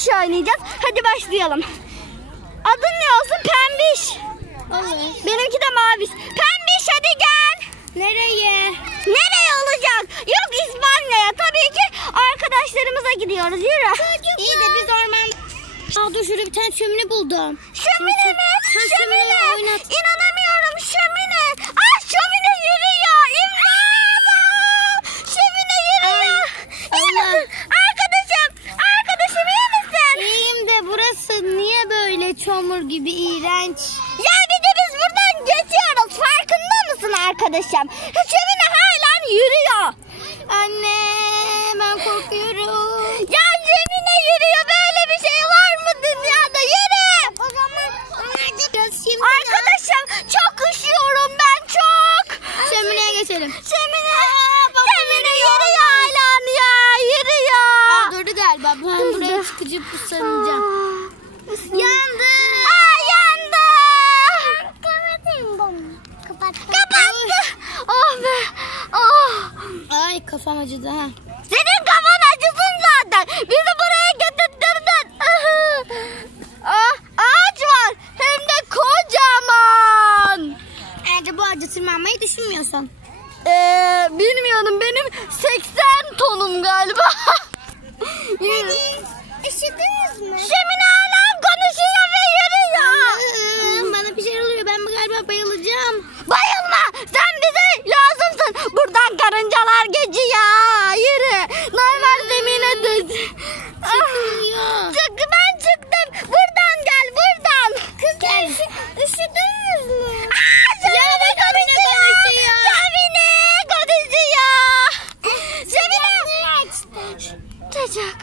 Pembiş oynayacağız. Hadi başlayalım. Adın ne olsun? Pembiş. Olur. Benimki de Maviş. Pembiş hadi gel. Nereye? Nereye olacak? Yok İspanya'ya. Tabii ki arkadaşlarımıza gidiyoruz. Yürü. İyi de biz orman... Dur şurada bir tane şömine buldum. Şömine mi? Şömine. Oynat. İnanamıyorum. Şömine. Ah şömine yürüyor. İmdat. Şömine yürüyor. Allah. Arkadaşım iyi misin? İyiyim de burası niye böyle çamur gibi iğrenç? Ya bir de biz buradan geçiyoruz. Farkında mısın arkadaşım? Şömine hala yürüyor. Anne ben korkuyorum. Ya Şömine yürüyor. Böyle bir şey var mı dünyada? Yürü. O zaman şimdi Arkadaşım çok üşüyorum ben çok. şömineye geçelim. Şömine. Şömine yürüyor hala ya. Yürüyor. Durdu galiba. Ben buraya çıkıcı sanacağım. Yandı. Yandı. Kapattı. Oh be. Oh. Ay kafam acıdı ha. Senin kafan acısın zaten. Bizi buraya getirtirdin. Ağaç var. Hem de kocaman. Bence bu ağaca tırmanmayı düşünmüyorsun. Bilmiyorum. Benim 80 tonum galiba. Üşüdünüz mü? Şömine hala konuşuyor ve yürüyor. Bana bir şey oluyor. Ben galiba bayılacağım. Bayılma. Sen bize lazımsın. Buradan karıncalar geçiyor. Yürü. Normal zemine düz. Çıkmıyor. Ben çıktım. Buradan gel. Buradan. Kızlar üşüdünüz mü? Şömine konuşuyor. Şömine konuşuyor. Şömine. Çocuk.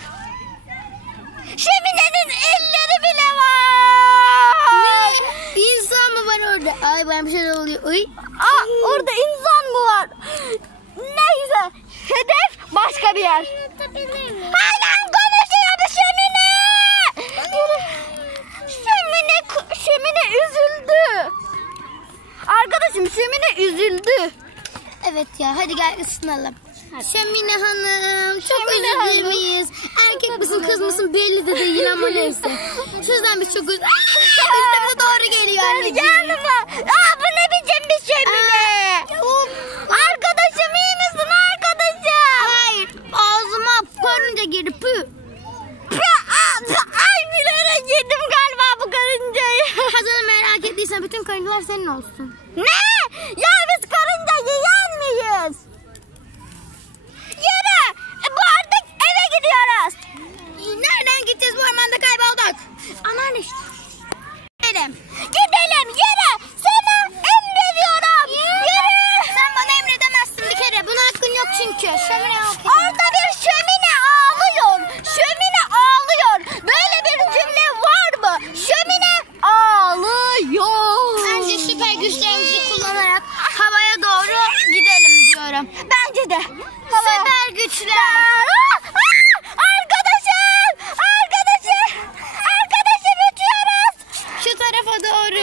Şöminenin elleri bile var. İnsan mı var orada? Ay ben bir şey oluyor. Uy. Orada insan mı var? Neyse. Hedef başka bir yer. Hala konuşuyor bu şömine. Şömine üzüldü. Arkadaşım şömine üzüldü. Evet ya hadi gel ısınalım. Şömine hanım çok Şömine özür hanım. miyiz? Erkek misin kız mısın belli de değil ama neyse. Şu yüzden biz çok üstümüze doğru geliyor anneciğim. Yanıma. Bu ne biçim bir şömine? Arkadaşım iyi misin arkadaşım? Hayır ağzıma karınca girdi pü. Ay bilerek yedim galiba bu karıncayı. Hazır merak ettiysen bütün karıncalar senin olsun. Ne? Ya biz karınca yiyen miyiz? Yürü. Bu artık eve gidiyoruz. Nereden gideceğiz bu ormanda kaybolduk? Anneanne işte. Gidelim yürü. Sana emrediyorum. Yürü. Sen bana emredemezsin bir kere. Buna hakkın yok çünkü. Şömine yok. Orada bir şömine ağlıyor. Şömine ağlıyor. Böyle bir cümle var mı? Şömine ağlıyor. Bence süper güçlerimizi kullanarak havaya doğru gidelim diyorum. Bence de. Süper güçler. Arkadaşım uçuyoruz. Şu tarafa doğru.